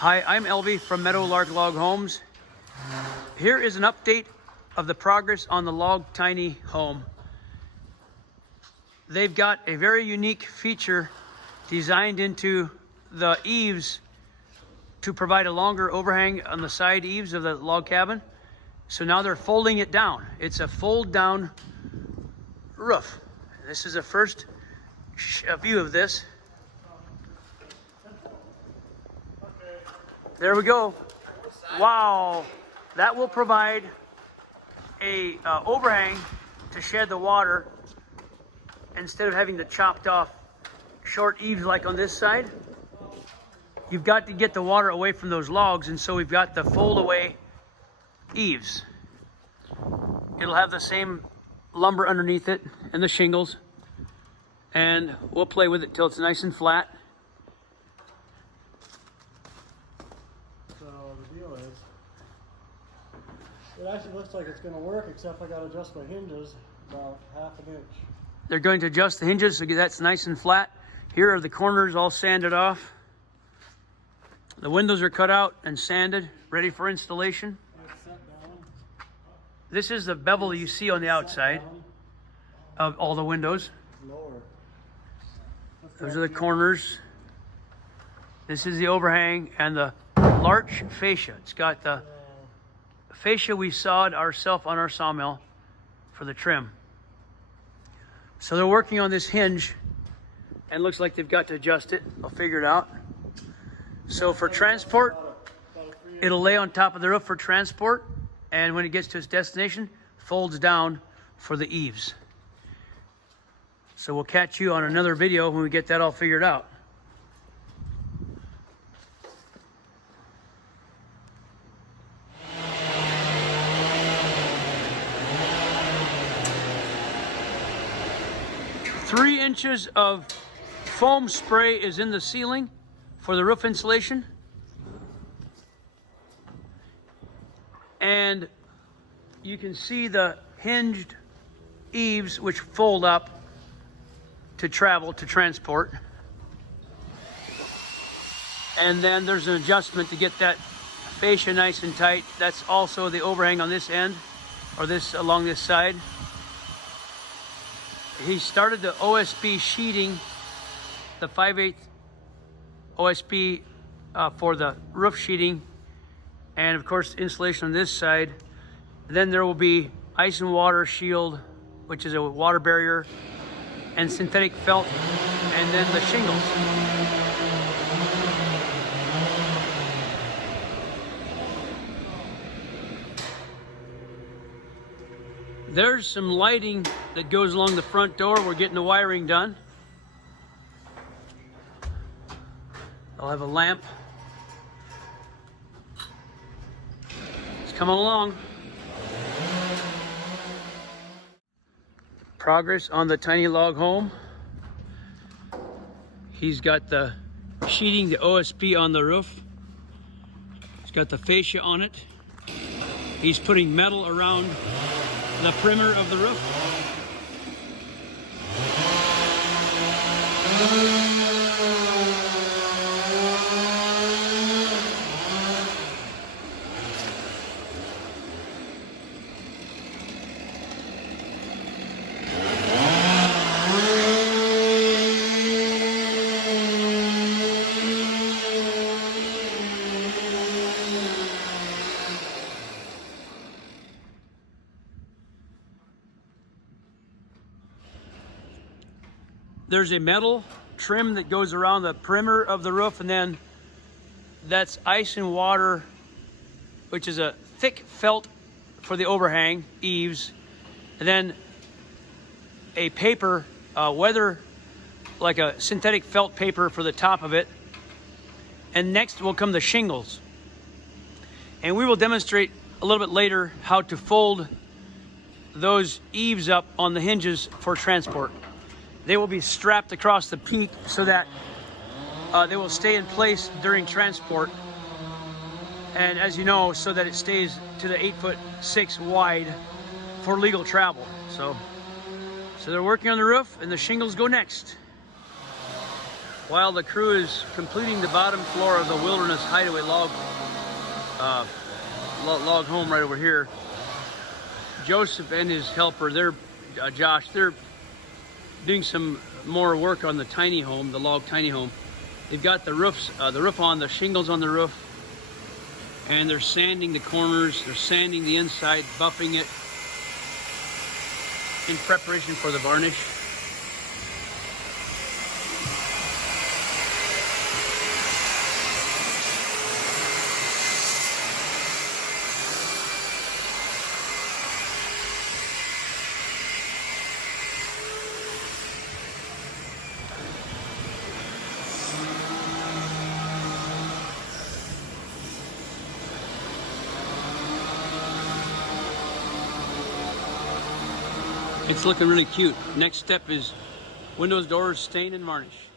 Hi, I'm Elvie from Meadowlark Log Homes. Here is an update of the progress on the log tiny home. They've got a very unique feature designed into the eaves to provide a longer overhang on the side eaves of the log cabin. So now they're folding it down. It's a fold down roof. This is a first view of this. There we go. Wow, that will provide a overhang to shed the water instead of having the chopped off short eaves like on this side. You've got to get the water away from those logs, and so we've got the fold away eaves. It'll have the same lumber underneath it and the shingles, and we'll play with it till it's nice and flat. So the deal is, it actually looks like it's going to work, except I got to adjust my hinges about ½ an inch. They're going to adjust the hinges so that's nice and flat. Here are the corners all sanded off. The windows are cut out and sanded, ready for installation. This is the bevel you see on the outside of all the windows. Lower. Those are the corners. This is the overhang and the larch fascia. It's got the fascia we sawed ourselves on our sawmill for the trim. So they're working on this hinge, and it looks like they've got to adjust it. I'll figure it out. So for transport, it'll lay on top of the roof for transport, and when it gets to its destination, folds down for the eaves. So we'll catch you on another video when we get that all figured out. Three inches of foam spray is in the ceiling for the roof insulation. And you can see the hinged eaves which fold up to travel, to transport. And then there's an adjustment to get that fascia nice and tight. That's also the overhang on this end, or this along this side. He started the OSB sheeting, the 5/8 OSB for the roof sheeting, and of course insulation on this side. Then there will be ice and water shield, which is a water barrier, and synthetic felt, and then the shingles. There's some lighting that goes along the front door. We're getting the wiring done. I'll have a lamp. It's coming along. Progress on the tiny log home. He's got the sheeting, the OSB on the roof. He's got the fascia on it. He's putting metal around the perimeter of the roof. There's a metal trim that goes around the perimeter of the roof, and then that's ice and water, which is a thick felt for the overhang eaves, and then a paper, like a synthetic felt paper for the top of it. And next will come the shingles. And we will demonstrate a little bit later how to fold those eaves up on the hinges for transport. They will be strapped across the peak so that they will stay in place during transport. And as you know, so that it stays to the 8'6" wide for legal travel. So they're working on the roof, and the shingles go next. while the crew is completing the bottom floor of the Wilderness Hideaway log home right over here, Joseph and his helper, Josh, they're doing some more work on the tiny home, the log tiny home. They've got the roof on, the shingles on the roof, and they're sanding the corners, they're sanding the inside, buffing it in preparation for the varnish. It's looking really cute. Next step is windows, doors, stain, and varnish.